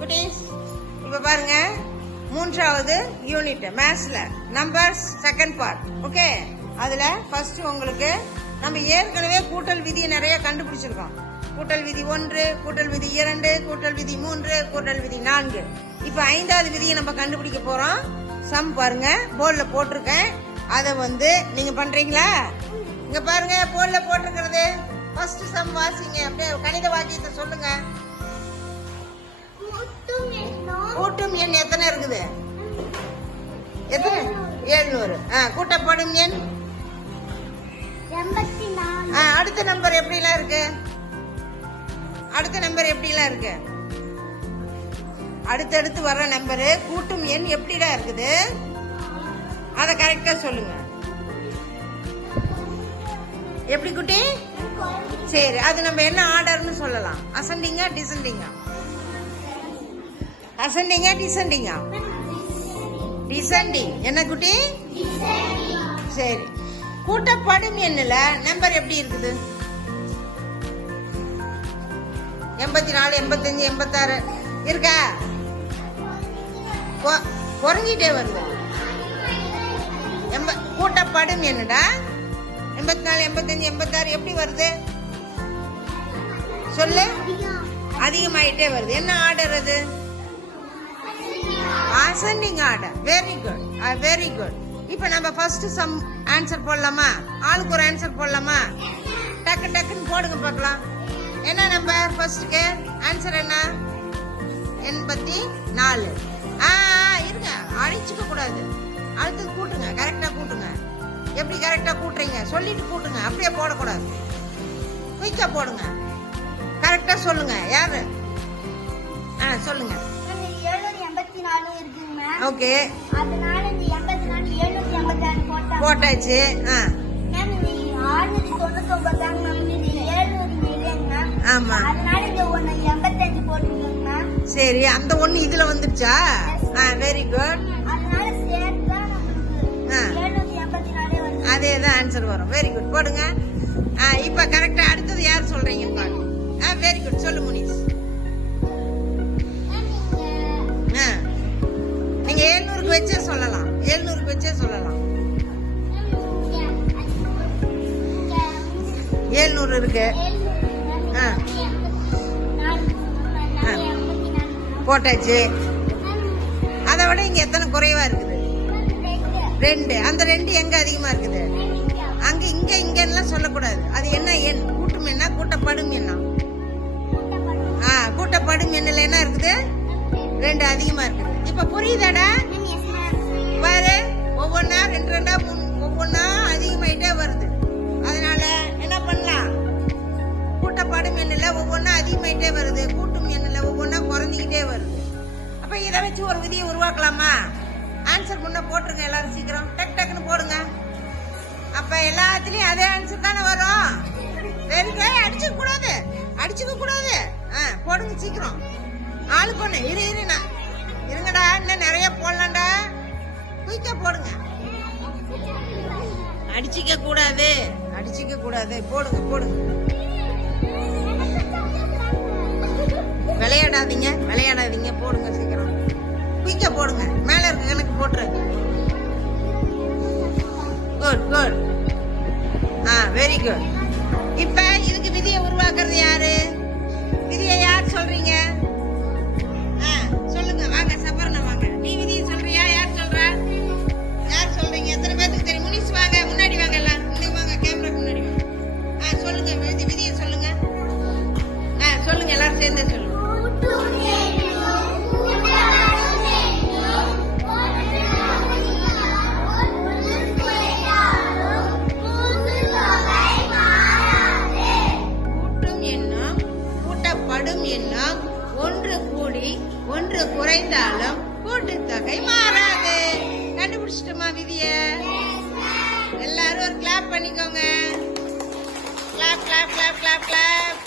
குட்டீஸ் இப்ப பாருங்க, மூன்றாவது யூனிட் மேத்ஸ்ல நம்பர்ஸ் செகண்ட் பார்ட். ஓகே, அதுல ஃபர்ஸ்ட் உங்களுக்கு நம்ம ஏற்கனவே கூட்டல் விதியை நிறைய கண்டுபிடிச்சிருக்கோம். கூட்டல் விதி 1, கூட்டல் விதி 2, கூட்டல் விதி 3, கூட்டல் விதி 4. இப்ப 5வது விதியை நம்ம கண்டுபிடிக்க போறோம். சம் பாருங்க, போர்ட்ல போட்டிருக்கேன். அதை நீங்க பண்றீங்களா? இங்க பாருங்க, போர்ட்ல போட்டிருக்கிறது. ஃபர்ஸ்ட் சம் வாசிங்க, அப்படியே கணித வாக்கியத்தை சொல்லுங்க. கூட்டும் எண் எத்தனை இருக்குது? எத்தனை? 700. கூட்டப்படும் எண் அடுத்த நம்பர் எப்படிலாம் இருக்கு? அடுத்த நம்பர் எப்படிலாம் இருக்கு? அடுத்தடுத்து வர்ற நம்பரு கூட்டும் எண் எப்படிடா இருக்குது? அத கரெக்டா சொல்லுங்க. எப்படி குட்டி? சரி, அது நம்ம என்ன ஆர்டர்னு சொல்லலாம்? அசெண்டிங்கா டிசெண்டிங்கா? அசெண்டிங்கா டிசெண்டிங்கா? டிசெண்டிங். என்ன குட்டி? சரி, கூட்டப்படும் எண்ணுல நம்பர் எப்படி இருக்குது? 84, 85, 86 இருக்கா? குறைஞ்சிட்டே வருது. கூட்டப்படும் என்னடா? 84, 85, 86 எப்படி வருது சொல்லு? அதிகமாயிட்டே வருது. என்ன ஆர்டர் அது? Ascending order. Very good, very good. இப்ப நம்ம ஃபர்ஸ்ட் சம் ஆன்சர் போடலாமா? ஆளுக்கு ஒரு ஆன்சர் போடலாமா? டக்கு டக்குன்னு போடுங்க பார்க்கலாம். என்ன நம்பர் ஃபர்ஸ்ட்க்கு? ஆன்சர் என்ன? 84. இருங்க, அழிச்சுக்க கூடாது. அடுத்தது கூட்டுங்க, கரெக்டா கூட்டுங்க. எப்படி கரெக்டா கூட்டுறீங்க சொல்லிட்டு கூட்டுங்க, அப்படியே போடக்கூடாது. குயிக்கா போடுங்க, கரெக்டா சொல்லுங்க. யாரு? சொல்லுங்க. ஓகே, போட்டாச்சு. ஆமா, சரி, அந்த ஒண்ணு இதுல வந்துருச்சா? Very good. அதேதான் ஆன்சர் வரும். வெரி குட், போடுங்க. இப்ப கரெக்டா அடுத்தது யார் சொல்றீங்க பாருங்க. வெரி குட், சொல்லு முனிஸ். நீங்க 700க்கு வச்சே சொல்லலாம். 700க்கு வச்சே சொல்லலாம். 700 இருக்கு. போட்டாச்சு. அதை விட இங்க எத்தனை குறைவா இருக்குது? 2. அந்த 2 எங்க அதிகமா இருக்குது? அங்க இங்க இங்கன்னு சொல்லக்கூடாது. அது என்ன எண்? கூட்டும் எண்ணா கூட்டப்படும் எண்ணா? கூட்டப்படும் எண்ணில் என்ன இருக்குது? 2 அதிகமா இருக்குது. இப்ப புரியுதாடா? பாரு, ஒவ்வொன்னா 2 2 3 ஒவ்வொன்னா அதிகமாயிட்டே வருது. அதனால என்ன பண்ணலாம்? கூட்டப்படும் எண்ணில் ஒவ்வொன்னா அதிகமாயிட்டே வருது, கூட்டும் எண்ணில் ஒவ்வொன்னா குறைஞ்சிக்கிட்டே வருது. அப்ப இதை வச்சு ஒரு விதியை உருவாக்கலாமா? ஆன்சர் முன்ன போட்டுருங்க எல்லாரும், சீக்கிரம் டக் டக்குன்னு போடுங்க. அப்ப எல்லாத்துலயும் அதே ஆன்சர் தானே வரும். அடிச்சுக்க கூடாது, அடிச்சுக்க கூடாது. போடுங்க சீக்கிரம். ஆளுக்கு ஒண்ணு. இருங்கடா, இன்னும் நிறைய போடலாம்டா. குயிக்கா போடுங்க. அடிச்சிக்க கூடாது, அடிச்சிக்க கூடாது. போடுங்க போடுங்க. விளையாடாதீங்க, விளையாடாதீங்க. போடுங்க சீக்கிரம், குயிக்கா போடுங்க. மேல இருக்க கணக்கு போட்டுருங்க. Good good. Very good. இப்ப இதுக்கு விதியை உருவாக்குறது யாரு? விதியை யார் சொல்றீங்க? சொல்லுங்க, வாங்க சபரணம் வாங்க. நீ விதியை சொல்றியா? யார் சொல்றா? யார் சொல்றீங்க? எத்தனை பேருக்கு தெரியும்? முனிஸ் வாங்க, முன்னாடி வாங்க. எல்லாம் முன்னாடி வாங்க, கேமராக்கு முன்னாடி வாங்க. சொல்லுங்க, விதியை சொல்லுங்க. சொல்லுங்க, எல்லாரும் சேர்ந்தே சொல்லுங்க. கூட்டும் எண்ணம் கூட்டப்படும் எண்ணம் ஒன்று கூடி ஒன்று குறைந்தாலும் கூட்டுத்தொகை மாறாது. கண்டுபிடிச்சிட்டோமா விதிய? எல்லாரும் ஒரு கிளாப் பண்ணிக்கோங்க. Clap clap clap clap clap.